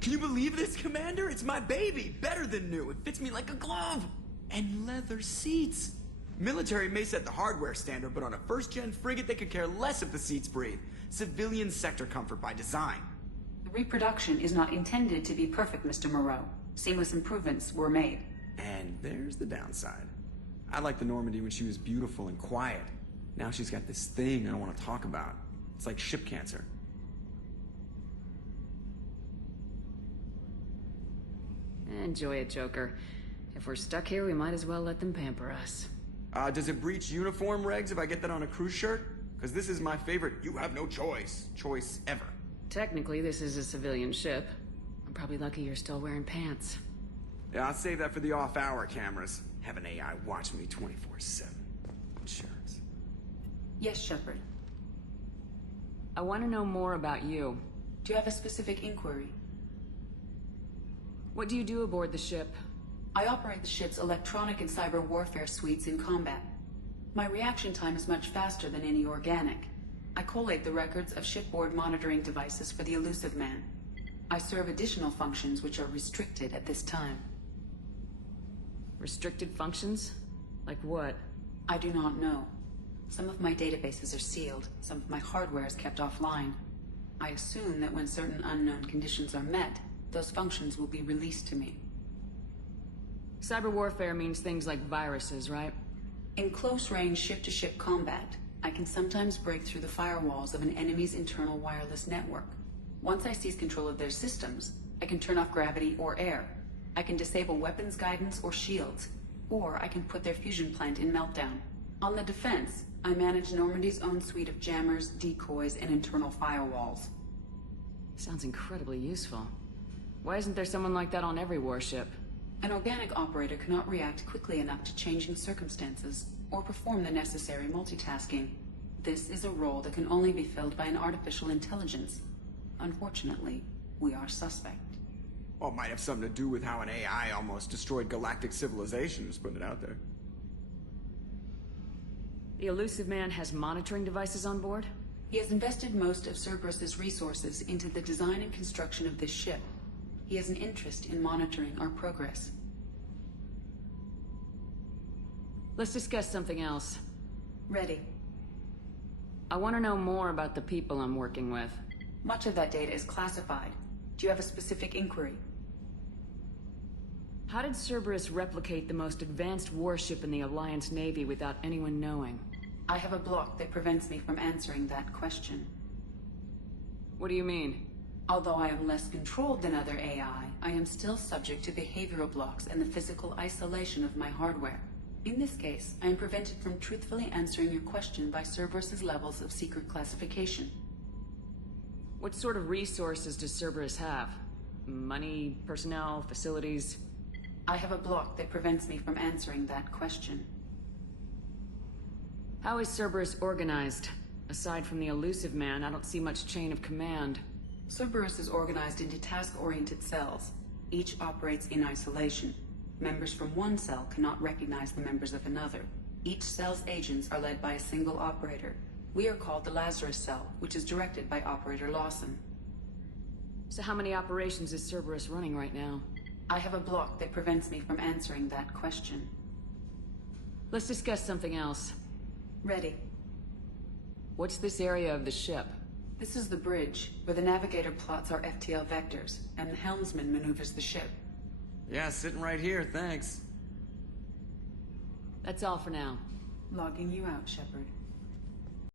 Can you believe this, Commander? It's my baby! Better than new. It fits me like a glove! And leather seats! Military may set the hardware standard, but on a first-gen frigate, they could care less if the seats breathe. Civilian sector comfort by design. The reproduction is not intended to be perfect, Mr. Moreau. Seamless improvements were made. And there's the downside. I liked the Normandy when she was beautiful and quiet. Now she's got this thing I don't want to talk about. It's like ship cancer. Enjoy it, Joker. If we're stuck here, we might as well let them pamper us. Does it breach uniform regs if I get that on a cruise shirt? Because this is my favorite you have no choice ever. Technically, this is a civilian ship. I'm probably lucky you're still wearing pants. Yeah, I'll save that for the off-hour cameras. Have an AI watch me 24/7. Insurance. Yes, Shepard. I want to know more about you. Do you have a specific inquiry? What do you do aboard the ship? I operate the ship's electronic and cyber warfare suites in combat. My reaction time is much faster than any organic. I collate the records of shipboard monitoring devices for the Elusive Man. I serve additional functions which are restricted at this time. Restricted functions? Like what? I do not know. Some of my databases are sealed, some of my hardware is kept offline. I assume that when certain unknown conditions are met, those functions will be released to me. Cyber warfare means things like viruses, right? In close-range ship-to-ship combat, I can sometimes break through the firewalls of an enemy's internal wireless network. Once I seize control of their systems, I can turn off gravity or air. I can disable weapons guidance or shields, or I can put their fusion plant in meltdown. On the defense, I manage Normandy's own suite of jammers, decoys, and internal firewalls. Sounds incredibly useful. Why isn't there someone like that on every warship? An organic operator cannot react quickly enough to changing circumstances, or perform the necessary multitasking. This is a role that can only be filled by an artificial intelligence. Unfortunately, we are suspect. Well, it might have something to do with how an AI almost destroyed galactic civilization, just putting it out there. The Elusive Man has monitoring devices on board? He has invested most of Cerberus's resources into the design and construction of this ship. He has an interest in monitoring our progress. Let's discuss something else. Ready. I want to know more about the people I'm working with. Much of that data is classified. Do you have a specific inquiry? How did Cerberus replicate the most advanced warship in the Alliance Navy without anyone knowing? I have a block that prevents me from answering that question. What do you mean? Although I am less controlled than other AI, I am still subject to behavioral blocks and the physical isolation of my hardware. In this case, I am prevented from truthfully answering your question by Cerberus's levels of secret classification. What sort of resources does Cerberus have? Money, personnel, facilities? I have a block that prevents me from answering that question. How is Cerberus organized? Aside from the Elusive Man, I don't see much chain of command. Cerberus is organized into task-oriented cells. Each operates in isolation. Members from one cell cannot recognize the members of another. Each cell's agents are led by a single operator. We are called the Lazarus Cell, which is directed by Operator Lawson. So how many operations is Cerberus running right now? I have a block that prevents me from answering that question. Let's discuss something else. Ready. What's this area of the ship? This is the bridge, where the navigator plots our FTL vectors, and the helmsman maneuvers the ship. Yeah, sitting right here, thanks. That's all for now. Logging you out, Shepard.